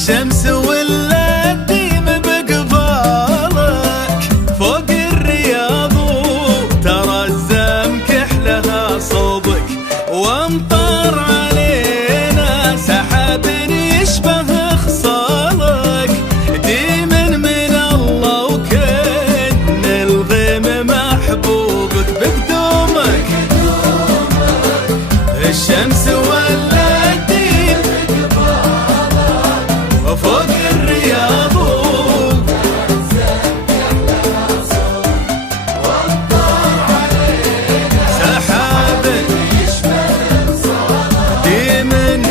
الشمس ولا الديم بقبالك فوق الرياض ترى الزمك احلها صوبك وامطار علينا سحاب يشبه خصالك ديم من الله وكن الغيم محبوبك بقدومك الشمس ولا الديم وفوق الرياض سحاب ديم من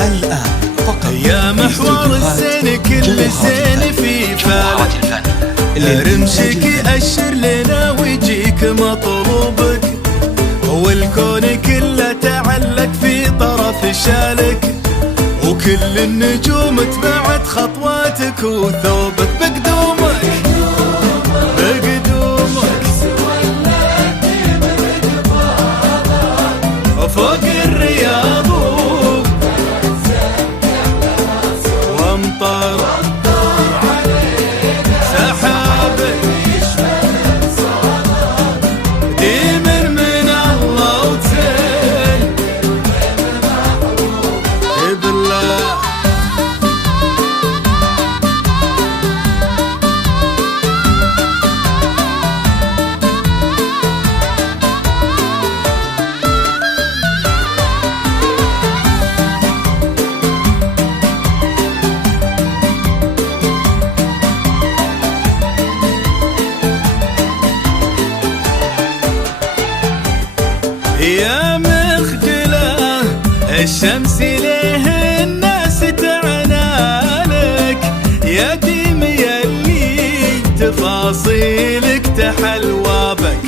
الآن فقط يا محور الزين كل زين في فالك رمشك أشر لنا ويجيك مطلوبك والكون كله تعلق في طرف شالك وكل النجوم تبعت خطواتك وثوبك بقدومك بقدومك وفوق الرياض وامطار سحاب ديم من الله وتسل بالله يا مخجله الشمس ليه الناس تعنالك يا ديم يلي تفاصيلك تحلوابك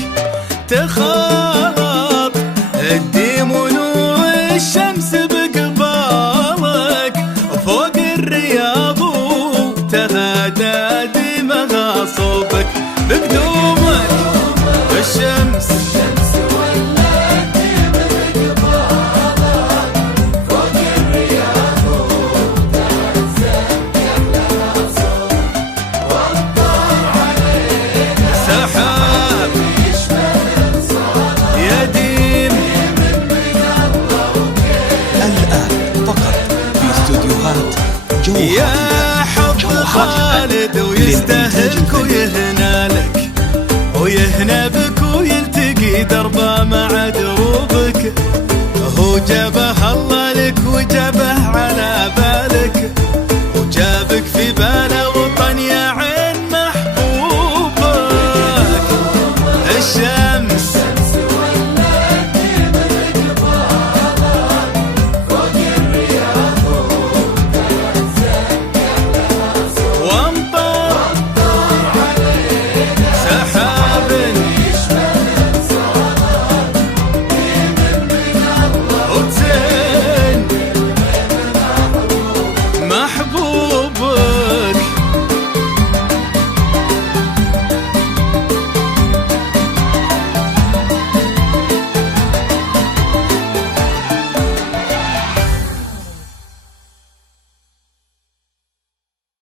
تخاط الديم ونور الشمس بقبالك فوق الرياض تغادى ديمها صوبك بقدومك الشمس يا حب خالد ويستهلك ويهنالك ويهنى بك ويلتقي دربه مع دروبك هو جابه الله لك وجاب